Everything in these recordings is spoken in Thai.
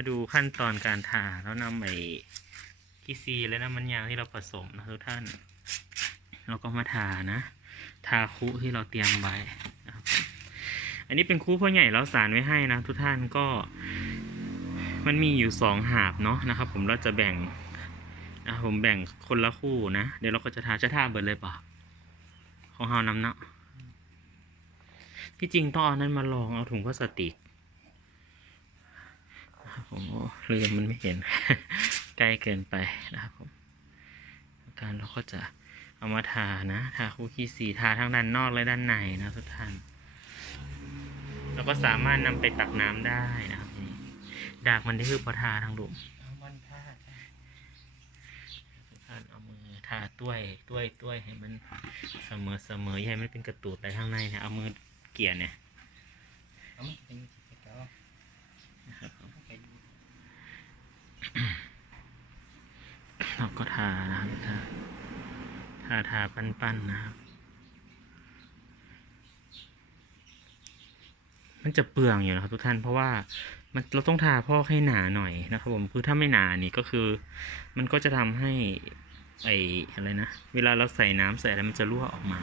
มาดูขั้นตอนการทาแล้วนำไอ้กีซีและน้ำมันยางที่เราผสมนะทุกท่าน เราก็มาทานะ ทาคุที่เราเตรียมไว้นะครับอันนี้เป็นคุพ่อใหญ่เราสารไว้ให้นะทุกท่านก็ มันมีอยู่สองหาบเนาะนะครับ ผมเราจะแบ่งนะผมแบ่งคนละคู่นะ เดี๋ยวเราก็จะทาจะทาเบิดเลยปะของเฮานำเนาะที่จริงต้องเอานั้นมาลองเอาถุงพลาสติก ผมโอ้ลืมมันไม่เห็น ใกล้เกินไปนะครับผมการเราก็จะเอามาทานะทาคุกกี้สีทาทั้งด้านนอกและด้านในนะทุกท่านเราก็สามารถนำไปตักน้ำได้นะครับนี่ดากมันได้คือพอทาทั้งดุมเอามันพาทุกท่านเอามือทาต้วยต้วยต้วยให้มันเสมอเสมออย่าให้มันเป็นกระตูดไปข้างในนะเอามือเกี่ยเนี่ย เอามันเป็นสิบเก้า นะครับผม ไปดู เราก็ทานะครับทาทาทาปั้นๆนะครับ มันจะเปลืองอยู่นะครับ ทุกท่านเพราะว่ามันเราต้องทาพอกให้หนาหน่อยนะครับ ผมคือถ้าไม่หนานี่ก็คือ มันก็จะทำให้ไออะไรนะเวลาเราใส่น้ำใส่อะไรมันจะรั่วออกมา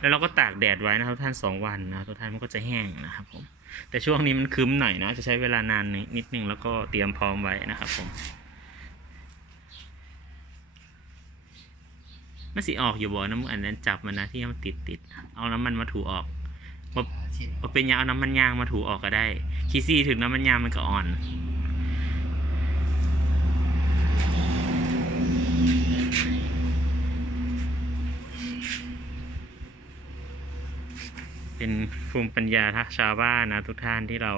แล้วเราก็ตากแดดไว้นะครับทุกท่านสองวันนะทุกท่านมันก็จะแห้งนะครับผมแต่ช่วงนี้มันคืมหน่อยนะจะใช้เวลานานนิดนึงแล้วก็เตรียมพร้อมไว้นะครับผม มันสิออกอยู่บ่น้ำอันนั้นจับมันนะที่มันติดติดๆเอาน้ำมันมาถูออกหาชิ้นพอเป็นยางเอาน้ำมันยางมาถูออกก็ได้คีซี่ถึงน้ำมันยางมันก็อ่อนเป็นภูมิปัญญาทักชาวบ้านนะทุกท่านที่เรา